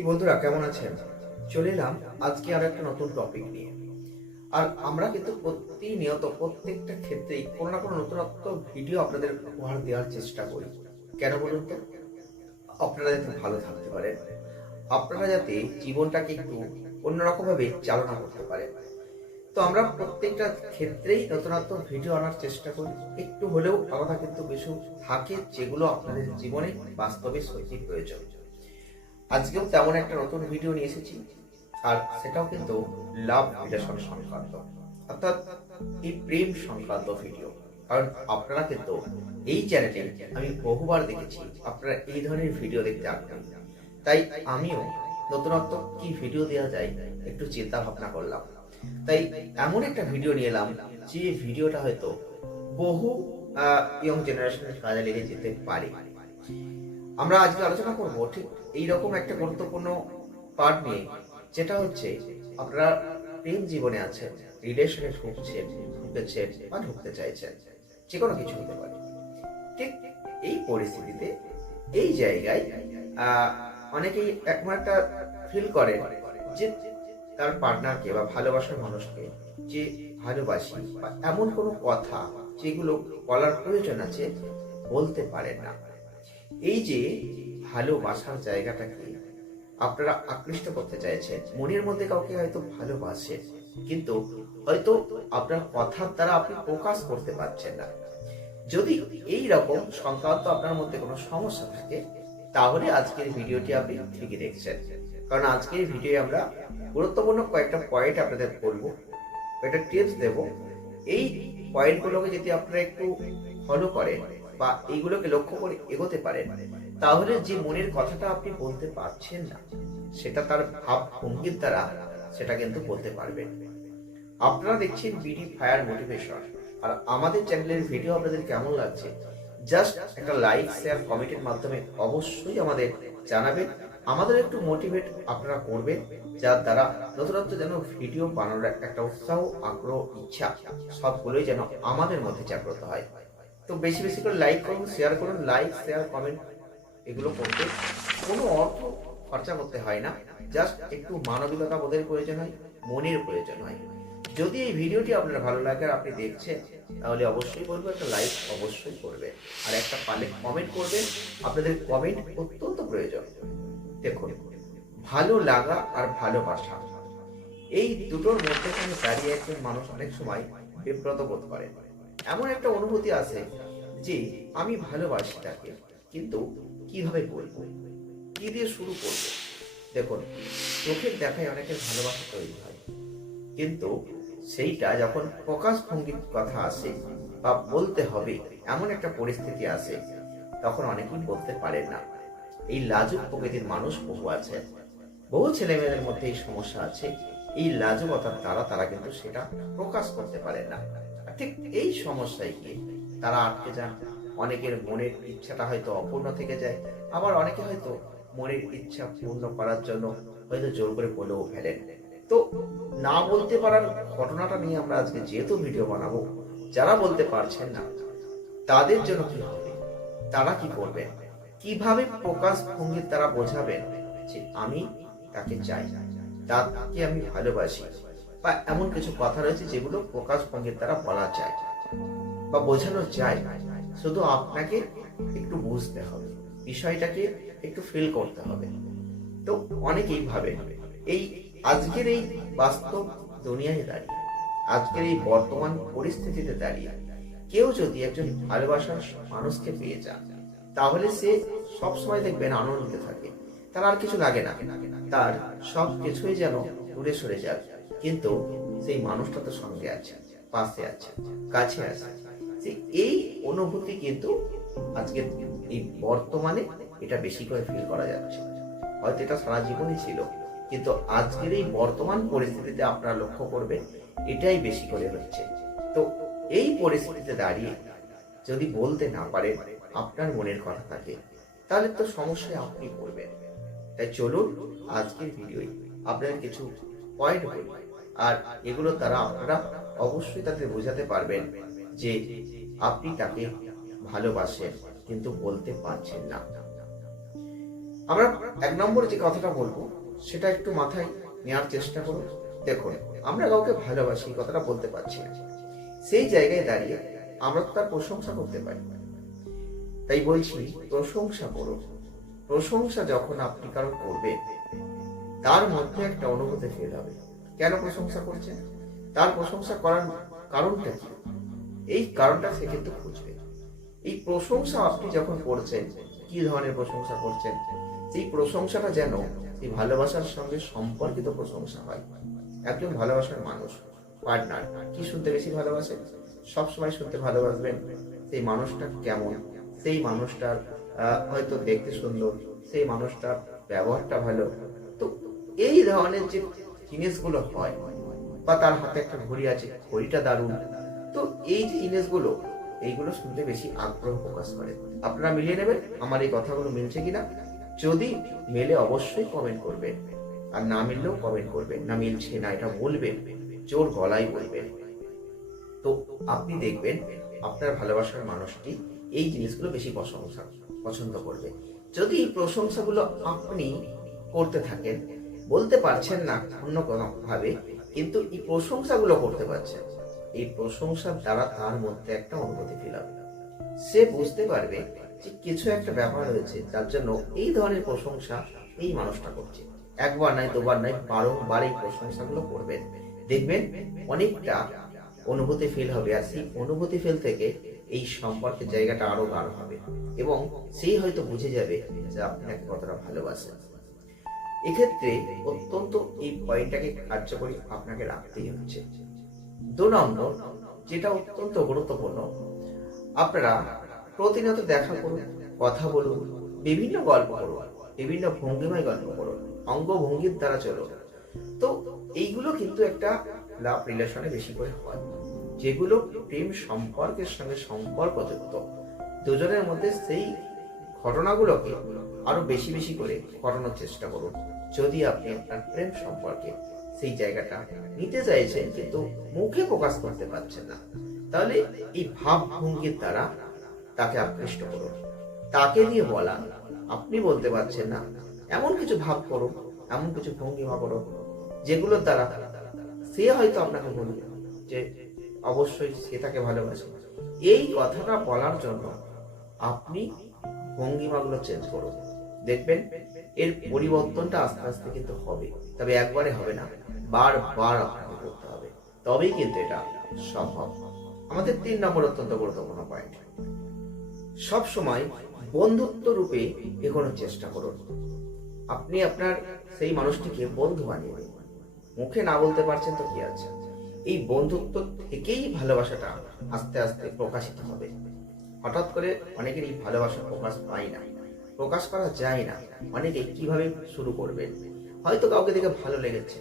কি বন্ধুরা, কেমন আছেন? চলে এলাম আজকে আর একটা নতুন টপিক নিয়ে। আর আমরা কিন্তু প্রতিনিয়ত প্রত্যেকটা ক্ষেত্রেই কোনো না কোনো নতুনত্ব ভিডিও আপনাদের উপহার দেওয়ার চেষ্টা করি। কেন বলুন তো? আপনারা যাতে ভালো থাকতে পারেন, আপনারা যাতে জীবনটাকে একটু অন্যরকম ভাবে চালনা করতে পারেন। তো আমরা প্রত্যেকটা ক্ষেত্রেই নতুনত্ব ভিডিও আনার চেষ্টা করি। একটু হলেও আলাদা কিন্তু কিছু থাকে যেগুলো আপনাদের জীবনে বাস্তবে সত্যি প্রয়োজন। আজকেও তেমন একটা নতুন ভিডিও নিয়ে এসেছি। আর সেটাও কিন্তু লাভ রিলেশন সংক্রান্ত। অর্থাৎ এই প্রেম সংক্রান্ত ভিডিও কারণ আপনারা কিন্তু এই চ্যানেলে আমি বহুবার দেখেছি, আপনারা এই ধরনের ভিডিও দেখতে আগ্রহী তাই আমিও নতুনত্ব কি ভিডিও দেওয়া যায় একটু চিন্তা ভাবনা করলাম। তাই এমন একটা ভিডিও নিয়ে এলাম, যে ভিডিওটা হয়তো বহু ইয়ং জেনারেশনের কাজে লেগে যেতে পারে। আমরা আজকে আলোচনা করব ঠিক এইরকম একটা গুরুত্বপূর্ণ পার্ট নিয়ে, যেটা হচ্ছে আপনারা প্রেম জীবনে আছেন রিলেশনে ঢুকছেন ঢুকেছেন বা ঢুকতে চাইছেন যে কোনো কিছু হতে পারে। ঠিক এই পরিস্থিতিতে এই জায়গায় অনেকেই এমন একটা ফিল করে যে তার পার্টনারকে বা ভালোবাসার মানুষকে যে ভালোবাসি বা এমন কোনো কথা যেগুলো বলার প্রয়োজন আছে, বলতে পারেন না। এই যে ভালোবাসার জায়গাটাকে আপনারা আকৃষ্ট করতে চাইছেন, মনের মধ্যে কাউকে হয়তো ভালোবাসে কিন্তু হয়তো আপনার কথার দ্বারা আপনি প্রকাশ করতে পারছেন না। যদি এই রকম সংক্রান্ত আপনার মধ্যে কোনো সমস্যা থাকে, তাহলে আজকের ভিডিওটি আপনি ঠিকই দেখছেন। কারণ আজকের ভিডিও আমরা গুরুত্বপূর্ণ কয়েকটা পয়েন্ট আপনাদের বলব, কয়েকটা টিপস দেব। এই পয়েন্টগুলোকে যদি আপনারা একটু ফলো করেন বা এইগুলোকে লক্ষ্য করে এগোতে পারেন, তাহলে যে মনের কথাটা আপনি বলতে পারছেন না, সেটা তার ভাব ভঙ্গির দ্বারা সেটা কিন্তু বলতে পারবেন। আপনারা দেখছেন বিডি ফায়ার মোটিভেশন আর আমাদের চ্যানেলের ভিডিও আপনাদের কেমন লাগছে জাস্ট একটা লাইক শেয়ার কমেন্টের মাধ্যমে অবশ্যই আমাদের জানাবেন। আমাদের একটু মোটিভেট আপনারা করবেন, যার দ্বারা নতুনত্ব যেন ভিডিও বানানোর একটা উৎসাহ, আগ্রহ, ইচ্ছা সবগুলোই যেন আমাদের মধ্যে জাগ্রত হয়। তো বেশি বেশি করে লাইক করুন শেয়ার করুন লাইক শেয়ার কমেন্ট এগুলো করতে কোনো অর্থ খরচা করতে হয় না। জাস্ট একটু মানবিকতা বোধের প্রয়োজন হয়, মনের প্রয়োজন হয়। যদি এই ভিডিওটি আপনার ভালো লাগে আর আপনি দেখছেন, তাহলে অবশ্যই বলব একটা লাইক অবশ্যই করবে। আর একটা পারলে কমেন্ট করবেন আপনাদের কমেন্ট অত্যন্ত প্রয়োজন। দেখুন, ভালো লাগা আর ভালোবাসা, এই দুটোর মধ্যেখানে দাঁড়িয়ে একজন মানুষ অনেক সময় বিব্রত বোধ করে এমন একটা অনুভূতি আছে যে আমি ভালোবাসি তাকে, কিন্তু কীভাবে বলব? কি দিয়ে শুরু করব? দেখুন, চোখের দেখায় অনেকের ভালোবাসা তৈরি হয়। কিন্তু সেইটা যখন প্রকাশ ভঙ্গির কথা আসে বা বলতে হবে, এমন একটা পরিস্থিতি আসে, তখন অনেকেই বলতে পারেন না। এই লাজুক প্রকৃতির মানুষ বহু আছে। বহু ছেলে মেয়েদের মধ্যে এই সমস্যা আছে। এই লাজুকতার দ্বারা তারা কিন্তু সেটা প্রকাশ করতে পারে না। ঠিক এই সমস্যায় গিয়ে তারা আটকে যান। অনেকের মনের ইচ্ছাটা হয়তো অপূর্ণ থেকে যায়, আবার অনেকে হয়তো মনের ইচ্ছা পূর্ণ করার জন্য হয়তো জোর করে বলেও ফেলেন। তো না বলতে পারার ঘটনাটা নিয়ে আমরা আজকে যেহেতু ভিডিও বানাবো, যারা বলতে পারছেন না, তাদের জন্য কি হবে? তারা কি করবেন কীভাবে প্রকাশ ভঙ্গির তারা বোঝাবেন যে আমি তাকে চাই, তাকে আমি ভালোবাসি? বা এমন কিছু কথা রয়েছে যেগুলো প্রকাশ ভঙ্গির দ্বারা বলা যায় বা বোঝানো যায়। শুধু আপনাকে একটু বুঝতে হবে, বিষয়টাকে একটু ফিল করতে হবে। তো অনেকেই ভাবে, এই আজকের এই বাস্তব দুনিয়ায় দাঁড়িয়ে, আজকের এই বর্তমান পরিস্থিতিতে দাঁড়িয়ে কেউ যদি একজন ভালোবাসার মানুষকে পেয়ে যান তাহলে সে সব সময় দেখবেন আনন্দিত থাকে। তার আর কিছু লাগে না। তার সব কিছুই যেন দূরে সরে যাক। কিন্তু সেই মানুষটা তো সঙ্গে আছে, পাশে আছে, কাছে আছে। এই অনুভূতি কিন্তু আজকে এই বর্তমানে এটা বেশি করে ফিল করা যাচ্ছে। হয়তো এটা সারা জীবনই ছিল, কিন্তু আজকের এই বর্তমান পরিস্থিতিতে আপনারা লক্ষ্য করবেন, এটাই বেশি করে হচ্ছে। তো এই পরিস্থিতিতে দাঁড়িয়ে যদি বলতে না পারেন, আপনার মনের কথা থাকে, তাহলে তো সমস্যায় আপনি পড়বেন। তাই চলুন, আজকের ভিডিওই আপনার কিছু পয়েন্ট বলি। আর এগুলো দ্বারা আপনারা অবশ্যই তাদের বোঝাতে পারবেন যে আপনি তাকে ভালোবাসেন, কিন্তু বলতে পারছেন না। আমরা এক নম্বর যে কথাটা বলব, সেটা একটু মাথায় নেওয়ার চেষ্টা করুন। দেখুন, আমরা কাউকে ভালোবাসি কথাটা বলতে পারছি সেই জায়গায় দাঁড়িয়ে আমরা তো তার প্রশংসা করতে পারি। তাই বলছি, প্রশংসা করুন। প্রশংসা যখন আপনি কারও করবেন, তার মধ্যে একটা অনুভূতি ফেল হবে। প্রশংসা করছেন তার প্রশংসা করার কারণটা কি? এই কারণটা সে কিন্তু খুঁজবে। এই প্রশংসা আপনি যখন করছেন, কি ধরনের প্রশংসা করছেন? সেই প্রশংসাটা যেন এই ভালোবাসার সঙ্গে সম্পর্কিত প্রশংসা হয়। একজন ভালোবাসার মানুষ, পার্টনার, কি শুনতে বেশি ভালোবাসে? সবসময় শুনতে ভালোবাসবেন। সেই মানুষটা কেমন? সেই মানুষটার হয়তো দেখতে সুন্দর। সেই মানুষটার ব্যবহারটা ভালো। তো এই ধরনের যে জিনিসগুলো হয়, বা তার হাতে একটা ঘড়ি আছে, ঘড়িটা দারুণ। তো এই যে জিনিসগুলো, এইগুলো শুনতে বেশি আগ্রহ প্রকাশ করে। আপনারা মিলিয়ে নেবেন আমার এই কথাগুলো মিলছে কিনা? যদি মেলে অবশ্যই কমেন্ট করবেন। আর না মিললেও কমেন্ট করবেন। না মিলছে না, এটা বলবেন। জোর গলায় বলবেন। তো আপনি দেখবেন আপনার ভালোবাসার মানুষটি এই জিনিসগুলো বেশি প্রশংসা, পছন্দ করবে। যদি এই প্রশংসাগুলো আপনি করতে থাকেন বলতে পারছেন না অন্য কোনো ভাবে কিন্তু এই প্রশংসাগুলো করতে পারছেন। এই প্রশংসার দ্বারা তার মধ্যে একটা অনুভূতি ফিল হবে। সে বুঝতে পারবে যে কিছু একটা ব্যাপার রয়েছে, যার জন্য এই ধরনের প্রশংসা এই মানুষটা করছে। একবার নয়, দুবার নয়, বারংবার এই প্রশংসাগুলো করবেন। দেখবেন অনেকটা অনুভূতি ফিল হবে, আর সেই অনুভূতি ফিল থেকে এই সম্পর্কের জায়গাটা আরও গাঢ় হবে। এবং সেই হয়তো বুঝে যাবে যে আপনাকে কতটা ভালোবাসেন। এক্ষেত্রে অত্যন্ত এই পয়েন্টটাকে কার্যকরী আপনাকে রাখতেই হচ্ছে। দু নম্বর, যেটা অত্যন্ত গুরুত্বপূর্ণ, আপনারা প্রতিনিয়ত দেখা করুন, কথা বলুন, বিভিন্ন গল্প করুন, বিভিন্ন ভঙ্গিময় গল্প করুন, অঙ্গভঙ্গির দ্বারা চলুন। তো এইগুলো কিন্তু একটা লাভ রিলেশনে বেশি করে হয়, যেগুলো প্রেম সম্পর্কের সঙ্গে সম্পর্কযুক্ত। দুজনের মধ্যে সেই ঘটনাগুলোকে আরও বেশি বেশি করে ঘটানোর চেষ্টা করুন। যদি আপনি আপনার প্রেম সম্পর্কে সেই জায়গাটা নিতে চাইছেন, কিন্তু মুখে প্রকাশ করতে পারছেন না, তাহলে এই ভাব ভঙ্গির দ্বারা তাকে আকৃষ্ট করুন। তাকে দিয়ে বলা, আপনি বলতে পারছেন না, এমন কিছু ভাব করুন, এমন কিছু ভঙ্গিমা করুন, যেগুলোর দ্বারা সে হয়তো আপনাকে বলবে যে, অবশ্যই সে তাকে ভালোবাসে। এই কথাটা বলার জন্য আপনি ভঙ্গিমাগুলো চেঞ্জ করুন। দেখবেন এর পরিবর্তনটা আস্তে আস্তে কিন্তু হবে। তবে একবারে হবে না, বারবার আপনাকে করতে হবে। তবেই কিন্তু এটা সম্ভব। আমাদের তিন নম্বর অত্যন্ত গুরুত্বপূর্ণ পয়েন্ট সব সময় বন্ধুত্ব রূপে এগোনোর চেষ্টা করুন। আপনি আপনার সেই মানুষটিকে বন্ধু বানিয়ে মুখে না বলতে পারছেন তো কি আছে? এই বন্ধুত্ব থেকেই ভালোবাসাটা আস্তে আস্তে প্রকাশিত হবে। হঠাৎ করে অনেকের এই ভালোবাসা প্রকাশ পায় না। প্রকাশ করা যায় না। অনেকে কীভাবে শুরু করবেন? হয়তো কাউকে দেখে ভালো লেগেছে,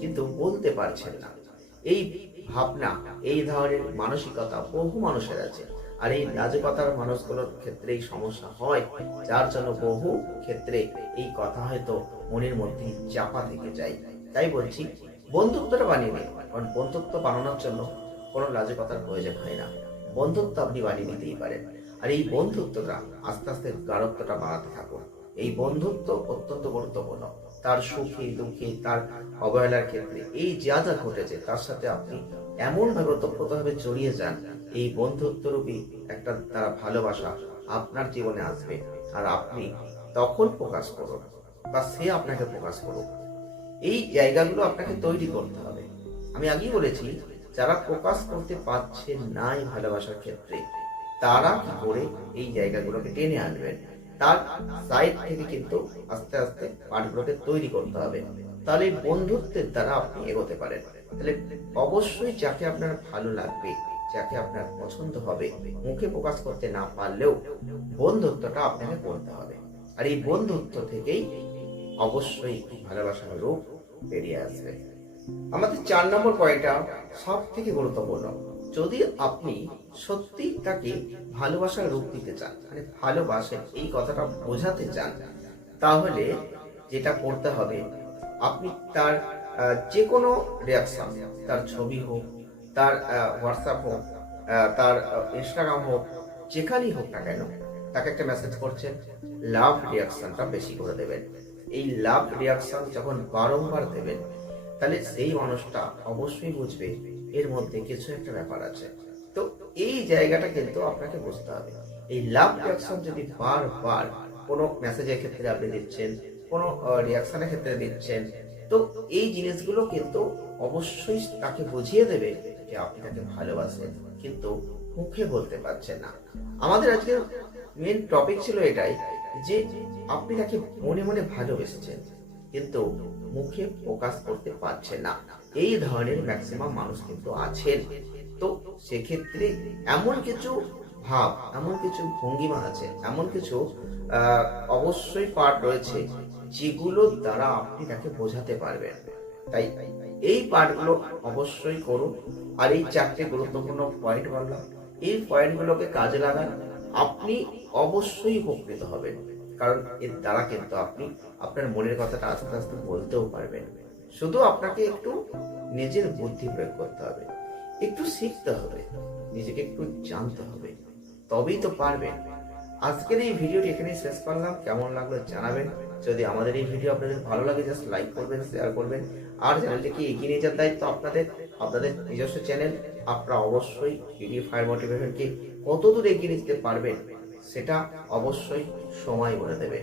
কিন্তু বলতে পারছেন না। এই ভাবনা, এই ধরনের মানসিকতা বহু মানুষের আছে। আর এই রাজকতার মানুষগুলোর ক্ষেত্রে সমস্যা হয়। যার জন্য বহু ক্ষেত্রে এই কথা হয়তো মনের মধ্যে চাপা থেকে যায়। তাই বলছি, বন্ধুত্বটা বানিয়ে নিন। কারণ বন্ধুত্ব বানানোর জন্য কোনো রাজকতার প্রয়োজন হয় না। বন্ধুত্ব আপনি বানিয়ে নিতেই পারেন। আর এই বন্ধুত্বটা আস্তে আস্তে গাঢ়ত্বটা বাড়াতে থাকুন এই বন্ধুত্ব অত্যন্ত গুরুত্বপূর্ণ। তার সুখে, দুঃখে, তার অবহেলার ক্ষেত্রে এই যা যা ঘটেছে, তার সাথে আপনি এমন ভাবে ওতপ্রোতভাবে জড়িয়ে যান, এই বন্ধুত্ব রূপী একটা তার ভালোবাসা আপনার জীবনে আসবে আর আপনি তখন প্রকাশ করুন বা সে আপনাকে প্রকাশ করুক। এই জায়গাগুলো আপনাকে তৈরি করতে হবে। আমি আগেই বলেছি, যারা প্রকাশ করতে পারছে না এই ভালোবাসার ক্ষেত্রে তারা কি করে এই জায়গাগুলোকে টেনে আনবেন? তার সাইড থেকে কিন্তু আস্তে আস্তে পাঠগুলোকে তৈরি করতে হবে। তাহলে বন্ধুত্বের দ্বারা আপনি এগোতে পারেন। তাহলে অবশ্যই যাকে আপনার ভালো লাগবে, যাকে আপনার পছন্দ হবে, মুখে প্রকাশ করতে না পারলেও বন্ধুত্বটা আপনাকে করতে হবে। আর এই বন্ধুত্ব থেকেই অবশ্যই ভালোবাসার রূপ বেরিয়ে আসবে। আমাদের চার নম্বর পয়েন্টটা সব থেকে গুরুত্বপূর্ণ। যদি আপনি সত্যি তাকে ভালোবাসার রূপ দিতে চান মানে ভালোবাসেন এই কথাটা বোঝাতে চান, তাহলে যেটা করতে হবে, আপনি তার যে কোনো রিয়াকশন তার ছবি হোক, তার হোয়াটসঅ্যাপ হোক তার ইনস্টাগ্রাম হোক, যেখানেই হোক না কেন, তাকে একটা মেসেজ করছেন লাভ রিয়াকশনটা বেশি করে দেবেন। এই লাভ রিয়াকশন যখন বারংবার দেবেন, তাহলে সেই মানুষটা অবশ্যই বুঝবে, এর মধ্যে কিছু একটা ব্যাপার আছে। তো এই জায়গাটা কিন্তু আপনাকে বুঝতে হবে। এই লাভ রিয়াকশন যদি বারবার কোনো মেসেজের ক্ষেত্রে আপনি দিচ্ছেন, কোনো রিয়াকশনের ক্ষেত্রে দিচ্ছেন, তো এই জিনিসগুলো কিন্তু অবশ্যই তাকে বুঝিয়ে দেবে যে আপনি তাকে ভালোবাসেন, কিন্তু মুখে বলতে পারছেন না। আমাদের আজকের মেন টপিক ছিল এটাই যে আপনি তাকে মনে মনে ভালোবেসেছেন, কিন্তু মুখে প্রকাশ করতে পারছেন না। এই ধরনের ম্যাক্সিমাম মানুষ কিন্তু আছেন। তো সেক্ষেত্রে এমন কিছু ভাব, এমন কিছু ভঙ্গিমা আছে, এমন কিছু অবশ্যই পার্ট রয়েছে যেগুলোর দ্বারা আপনি তাকে বোঝাতে পারবেন। তাই এই পার্টগুলো অবশ্যই করুন। আর এই চারটে গুরুত্বপূর্ণ পয়েন্ট বললাম, এই পয়েন্টগুলোকে কাজে লাগান। আপনি অবশ্যই উপকৃত হবেন। কারণ এর দ্বারা কিন্তু আপনি আপনার মনের কথাটা আস্তে আস্তে বলতেও পারবেন। শুধু আপনাকে একটু নিজের বুদ্ধি প্রয়োগ করতে হবে। একটু শিখতে হবে, নিজেকে একটু জানতে হবে। তবেই তো পারবেন আজকের এই ভিডিওটি এখানেই শেষ করলাম। কেমন লাগল জানাবেন। যদি আমাদের এই ভিডিও আপনাদের ভালো লাগে জাস্ট লাইক করবেন শেয়ার করবেন। আর চ্যানেলটিকে এগিয়ে নিয়ে যাওয়ার দায়িত্ব আপনাদের আপনাদের নিজস্ব চ্যানেল। আপনারা অবশ্যই ভিডিও ফায়ার মোটিভেশনকে কত দূর এগিয়ে নিয়ে যেতে পারবেন, সেটা অবশ্যই সময় বলে দেবে।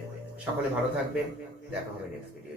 সকলে ভালো থাকবেন। দেখা হবে নেক্সট ভিডিও